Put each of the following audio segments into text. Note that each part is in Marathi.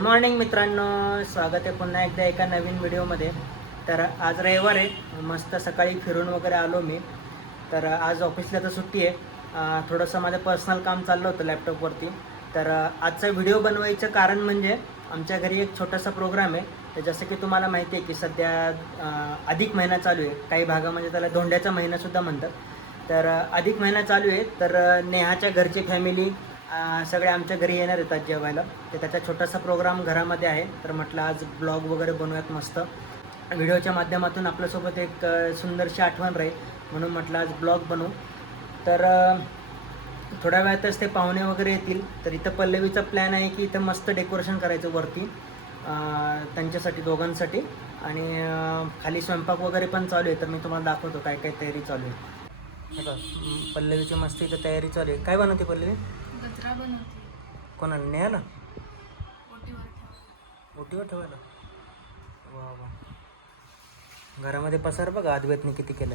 गुड मॉर्निंग मित्रांनो, स्वागत आहे पुन्हा एकदा एका नवीन व्हिडिओमध्ये. तर आज रविवार आहे, मस्त सकाळी फिरून वगैरे आलो मी. तर आज ऑफिसला तर सुट्टी आहे. थोडंसं माझं पर्सनल काम चाललं होतं लॅपटॉपवरती. तर आजचा व्हिडिओ बनवायचं कारण म्हणजे आमच्या घरी एक छोटासा प्रोग्राम आहे. तर जसं की तुम्हाला माहिती आहे की सध्या अधिक महिना चालू आहे. काही भागामध्ये त्याला धोंड्याचा महिनासुद्धा म्हणतात. तर अधिक महिना चालू आहे. तर नेहाच्या घरची फॅमिली सगळे आमच्या घरी येणार येतात जेवायला. तर त्याचा छोटासा प्रोग्राम घरामध्ये आहे. तर म्हटलं आज ब्लॉग वगैरे बनवूयात मस्त. व्हिडिओच्या माध्यमातून आपल्यासोबत एक सुंदरशी आठवण राहील म्हणून म्हटलं आज ब्लॉग बनवू. तर थोड्या वेळातच ते पाहुणे वगैरे येतील. तर इथं पल्लवीचा प्लॅन आहे की इथं मस्त डेकोरेशन करायचं वरती त्यांच्यासाठी दोघांसाठी. आणि खाली स्वयंपाक वगैरे पण चालू आहे. तर मी तुम्हाला दाखवतो काय काय तयारी चालू आहे. बघा पल्लवीची मस्त इथं तयारी चालू आहे. काय बनवते पल्लवी? गजरा बनवते. कोणाला? नेहाला? ओटीवर ठेवायला. वा वा. घरामध्ये पसार बघा अद्वैतने किती केलं.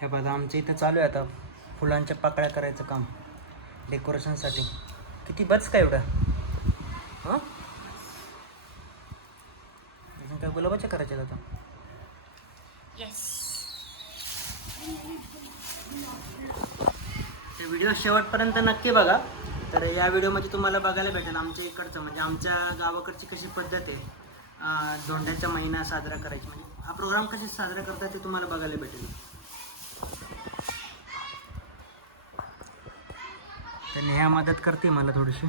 हे बघा आमचं इथं चालू आहे आता फुलांच्या पाकळ्या करायचं काम डेकोरेशनसाठी. किती बच काय एवढं? हां अजून काय गुलाबाच्या करायच्या आता? येस. ते व्हिडिओ शेवटपर्यंत नक्की बघा. तर या व्हिडिओमध्ये तुम्हाला बघायला भेटेल आमच्या इकडचं म्हणजे आमच्या गावाकडची कशी पद्धत आहे धोंड्याचा महिना साजरा करायची. म्हणजे हा प्रोग्राम कसे साजरा करतात ते तुम्हाला बघायला भेटेल. तर नेहा मदत करते मला थोडीशी.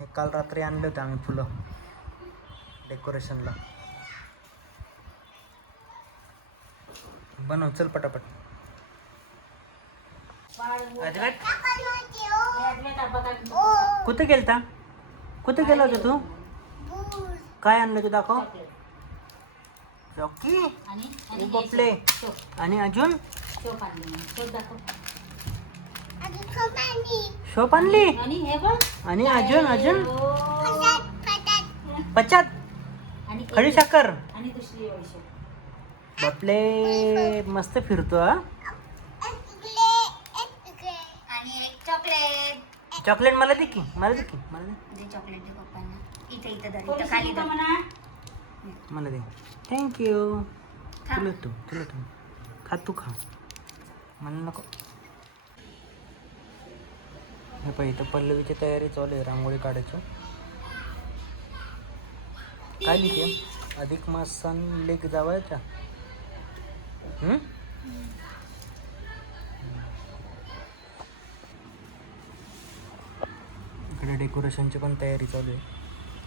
हे काल रात्री आणले होते आम्ही फुलं डेकोरेशनला. बनव चल पटापट. कुठे गेलता? कुठे गेला होता तू? काय आणलं तू? दाखव. चॉकी आणि बपले आणि अजून शोप आणली आणि अजून अजून पचात खडी साखर. बपले मस्त फिरतो हा. आणि एक चॉकलेट. चॉकलेट मला दे की. मला दे चॉकलेट दे पप्पांना. इथं खाली दे. मला दे. थँक्यू. तुला तू खा. तू खा. मला नको. हे पाहिजे इथं पल्लवीची तयारी चालू आहे रांगोळी काढायचं. काय लिहिते? अधिक मासान लेक जावायच्या. इकडे डेकोरेशनची पण तयारी चालू आहे.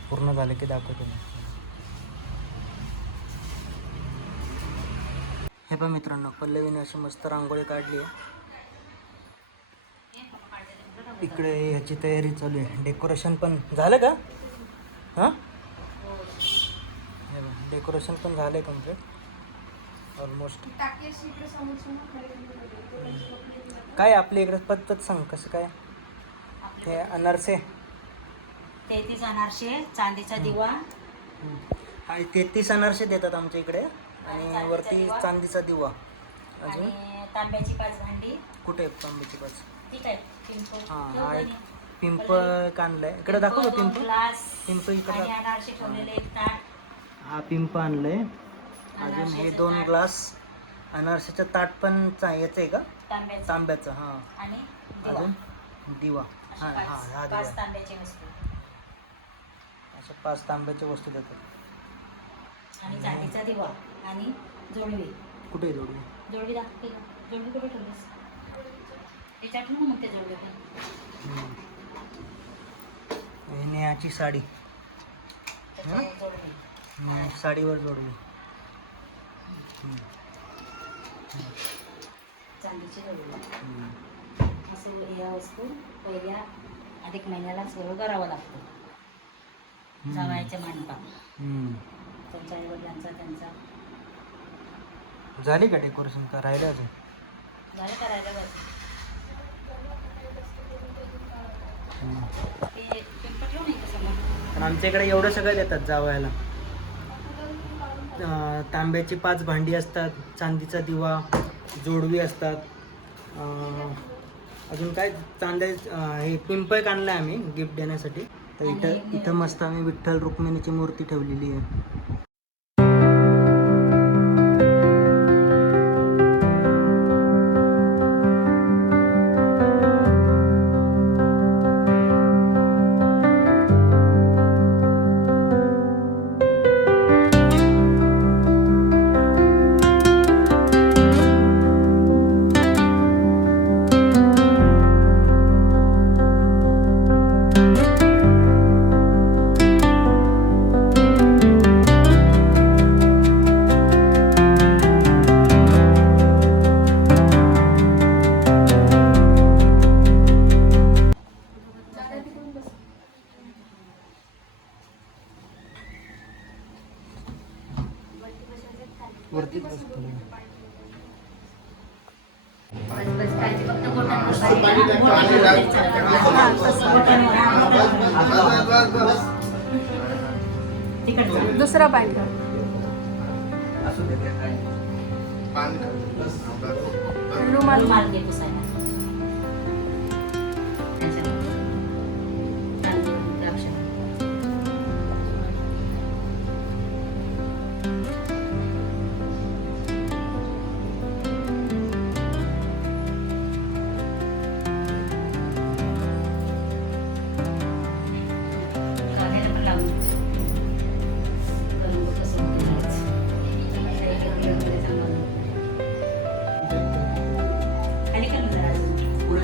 पूर्ण झालं की दाखवतो मी. हे पण मित्रांनो पल्लवीने अशी मस्त रांगोळी काढली आहे. इकडे ह्याची तयारी चालू आहे. डेकोरेशन पण झालं का? हां डेकोरेशन पण झालं आहे कम्प्लीट ऑलमोस्ट. काय आपल्या इकडे पद्धत सांग कसं काय? हे अनारसे 33 अनारसे, चांदीचा दिवा. 33 अनारसे देतात आमच्या इकडे आणि वरती चांदीचा दिवा. अजून तांब्याची 5 भांडी. कुठे आहे तांब्याची 5? ठीक आहे. पिंप. हा एक पिंप आणलंय. इकडे दाखव पिंप. पिंप इकडे. अनारसे ठेवलेले एक ताट. हा पिंप आणलंय. अजून हे 2 ग्लास. अनारसेचं ताट पण याचं आहे का? तांब्याचं. हां. आणि अजून दिवा. हां हां हा दिवा. 5 तांब्याची वस्तू. अशा 5 तांब्याच्या वस्तू देतात. आणि चांदीचा दिवा आणि जोडवी. कुठे आहे जोडवी? जोडवी दाखवते का? जोडवी कुठे ठेवलीस? त्याच्यात मग ते जोडवी. ही नेहाची साडी. साडीवर जोडवी. चांदीची जोडवी. असं या वस्तू पहिल्या अधिक महिन्याला सर्व करावं लागतं. जावयाच्या मानपान त्यांच्या आईवडिलांचा त्यांचा. झाली का डेकोरेशन का राहिलं अजून? झालं करायला बघ. ते पिंप ठेवू नाही का समोर? पण आमच्या इकडे एवढं सगळं देतात जावयाला. तांब्याची 5 भांडी असतात, चांदीचा दिवा, जोडवी असतात, अजून काय चांदे हे पिंपळ आणलं आम्ही गिफ्ट देण्यासाठी. तर इथं इथं मस्त आम्ही विठ्ठल रुक्मिणीची मूर्ती ठेवलेली आहे. वरती दुसरा पॅन्ट रुमाल माल घे पुसायला.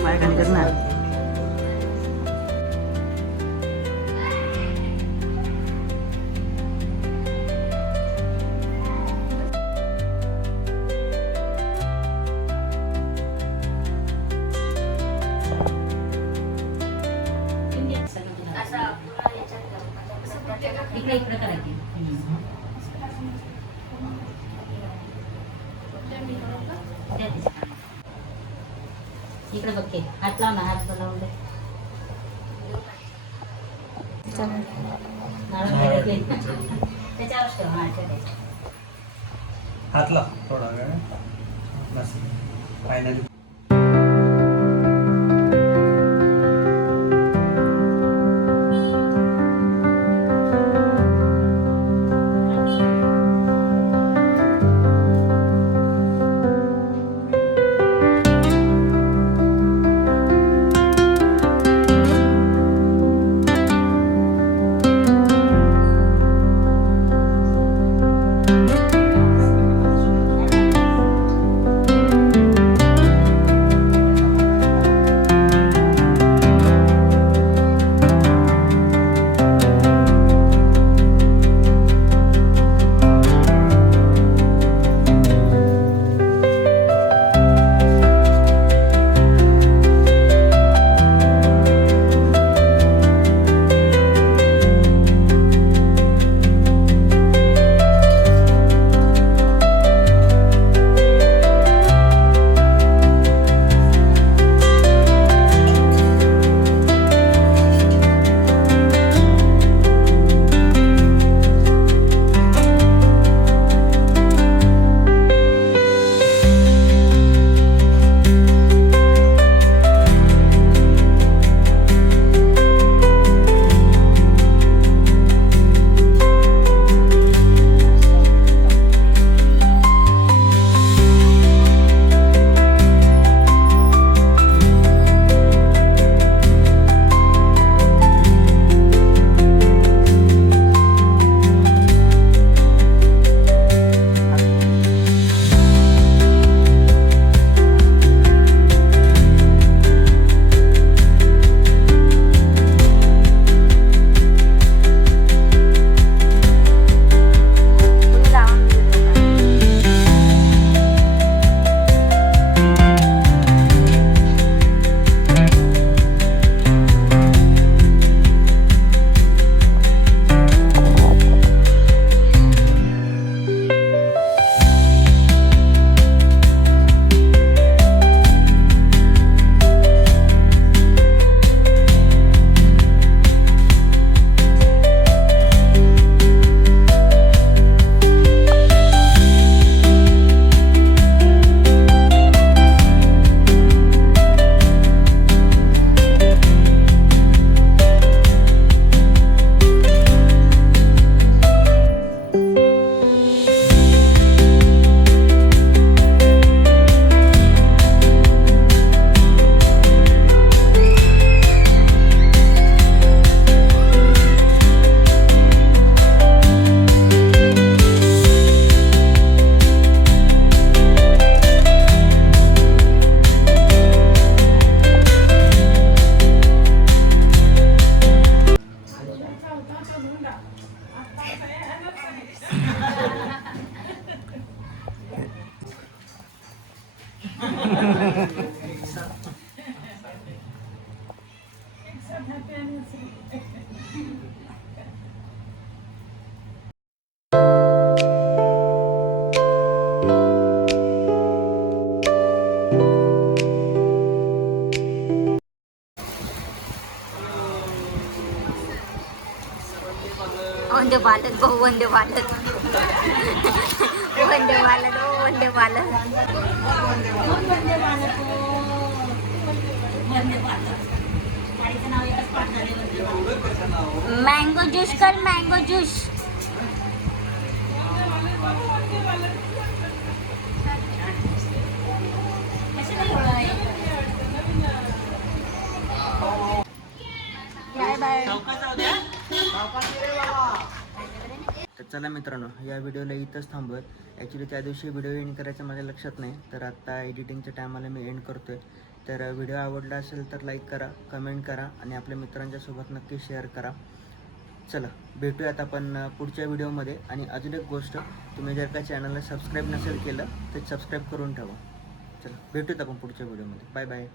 पाय खाली कर ना. इकडे इकडे करायची. इकडे बघ की हात लाव ना, हात लावून दे. नारळ वगैरे घे. त्याच्यावर ठेव. हा ठेवायचं. हातला थोडा वेळ बस फायनली. वंदे भारत गो वंदे भारत वंदे भारत ओ वंदे भारत गाडीचं नाव एकच पाठ झाले वंदे भारत. मँगो ज्यूस कर मँगो ज्यूस कशाला एवढं आहे? तर चला मित्रांनो, या व्हिडिओला इथंच थांबवत. ॲक्च्युली त्या दिवशी व्हिडिओ एंड करायचं माझ्या लक्षात नाही, तर आत्ता एडिटिंगच्या टायमाला मी एंड करतो आहे. तर व्हिडिओ आवडला असेल तर लाईक करा, कमेंट करा आणि आपल्या मित्रांच्यासोबत नक्की शेअर करा. चला भेटूयात आपण पुढच्या व्हिडिओमध्ये. आणि अजून एक गोष्ट, तुम्ही जर का चॅनलला सबस्क्राईब नसेल केलं तर सबस्क्राईब करून ठेवा. चला भेटूयात आपण पुढच्या व्हिडिओमध्ये. Bye bye.